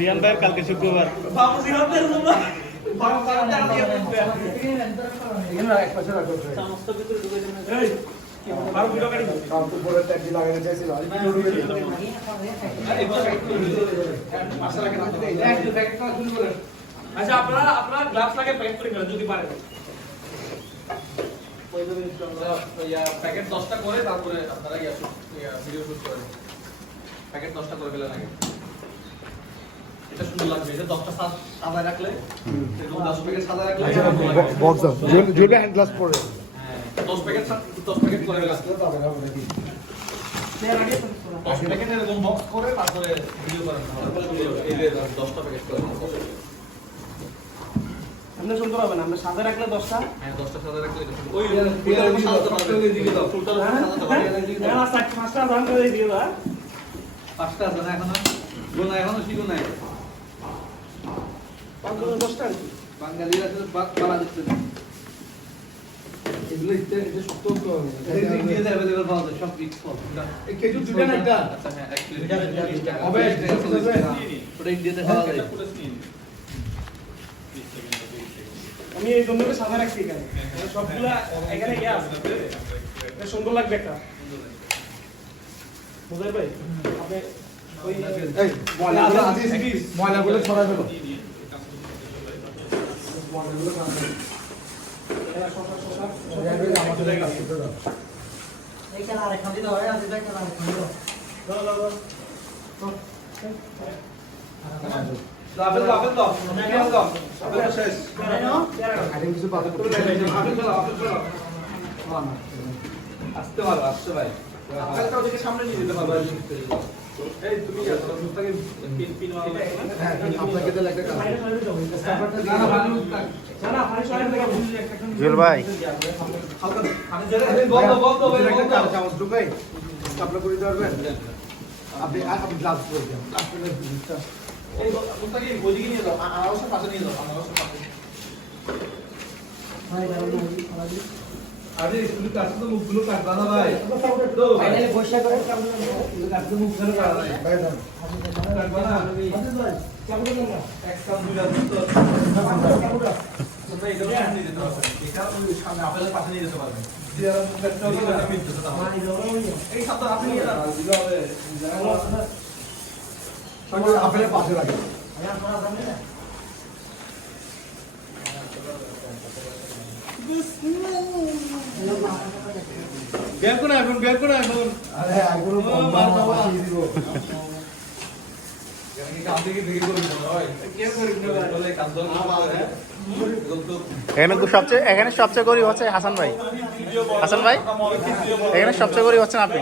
রিয়ান ভাইয়ের কালকে শুক্রবার। আচ্ছা আপনারা গ্লাভস লাগে প্যাক করে ফেলেন যদি পারেন। প্যাকেট 10টা করে তারপরে আপনারা ভিডিও শুট করেন। প্যাকেট 10টা করে ফেলেন আগে। এটা সুন্দর লাগবে। এটা 10টা সাদা রাখলে 10 প্যাকেট সাদা রাখলে বক্স দাও জুলবে হ্যান্ড গ্লাস পরে হ্যাঁ 10 প্যাকেট করে ফেলেন। 10 প্যাকেট এরকম বক্স করে তারপরে ভিডিও করেন। এই যে 10টা প্যাকেট করে আমরা সুন্দর হবে না, আমরা সাদা রাখলে 10টা। হ্যাঁ 10টা সাদা রাখলে ওই সাদাটা পারবে দিকে দাও। ফুলটা সাদাটা পারবে দিকে দাও। হ্যাঁ 5টা দাম করে দিয়ে দাও। 5টা আছে না এখনো? গোনা এখনো শিখো নাই। 10টা বাঙালিরা তো বালা দিচ্ছে না। এগুলো এটা শক্ত করতে হবে এটা ইন্ডিয়াতে अवेलेबल পাওয়া যায় সব মিক্স ফল। এই কেজু দিবেন না এটা আচ্ছা হ্যাঁ অ্যাকচুয়ালি হবে ওটা ইন্ডিয়াতে পাওয়া যায়। আমি এই জন্য সাদা রাখছি এখানে, সবগুলা এখানে ইয়া আছে, এটা সুন্দর লাগবে একটা। বুঝাই ভাই আপনি ওই এই ময়লাগুলো আজিজ ময়লাগুলো ছড়াই ফেলো ময়লাগুলো ছড়াই ফেলো আমাদের কাছে দাও এইখানে আরেকখান দিতে হয়, আজিজ ভাই এখানে আরেকখান দিতে হয়। আপেল দাও আপেল দাও আপেল শেষ। আইটেম কিছু পাতা আপেল দাও আসতে পারো আসতে ভাই। আপেলটা ওদিকে সামনে নিয়ে যেতে পারো। এই তুমি মুস্তাকিম পিন হ্যাঁ আপনাকে দিলে একটা কাজ স্টাফারটা না না ভালো না ফাইল সরাই থেকে বুঝলি একটা জুয়েল ভাই হালকা আমি জেরে বন্ধ বন্ধ একটা বন্ধ কাজ চামচ ঢুকাই স্টাফলা করে দিতে পারবেন আপনি গ্লাস করে দিন আপনাদের জিনিসটা এই মুস্তাকিম ওদিকে নিয়ে যাও আমার পাশে নিয়ে যাও আমার পাশে। ভাই ভাই আরে শুধু কাটতে তো মুখগুলো কাটবা না ভাই। তো ফাইনালি বৈশাখ করে কাম কাটতে মুখগুলো কাটবা না। ভাই দাও কাটবা না। আজিজ ভাই কেমন লাগলো? এক কাম দুইটা তো তোমরা এটা নিয়ে যেতে পারবে। এটা ওই সামনে আপেলের পাশে নিয়ে যেতে পারবে। দিয়ে আর মুখটা ওটা মিটতেছে না। ভাই জোরে হইলো। এই শব্দ আপনি নিয়ে যান। দিলে হবে। সঙ্গে আপেলের পাশে রাখেন আয়া করা যাবে না? বের করে এখন বের করে এখন। আরে এগুলো কম পাশে দিব কি কাম থেকে দেখে করে দিতে হয়। কে করে দিতে বলে কাজ দল না পারে। এখানে সবচেয়ে গরিব হচ্ছে হাসান ভাই। হাসান ভাই এখানে সবচেয়ে গরিব হচ্ছেন আপনি।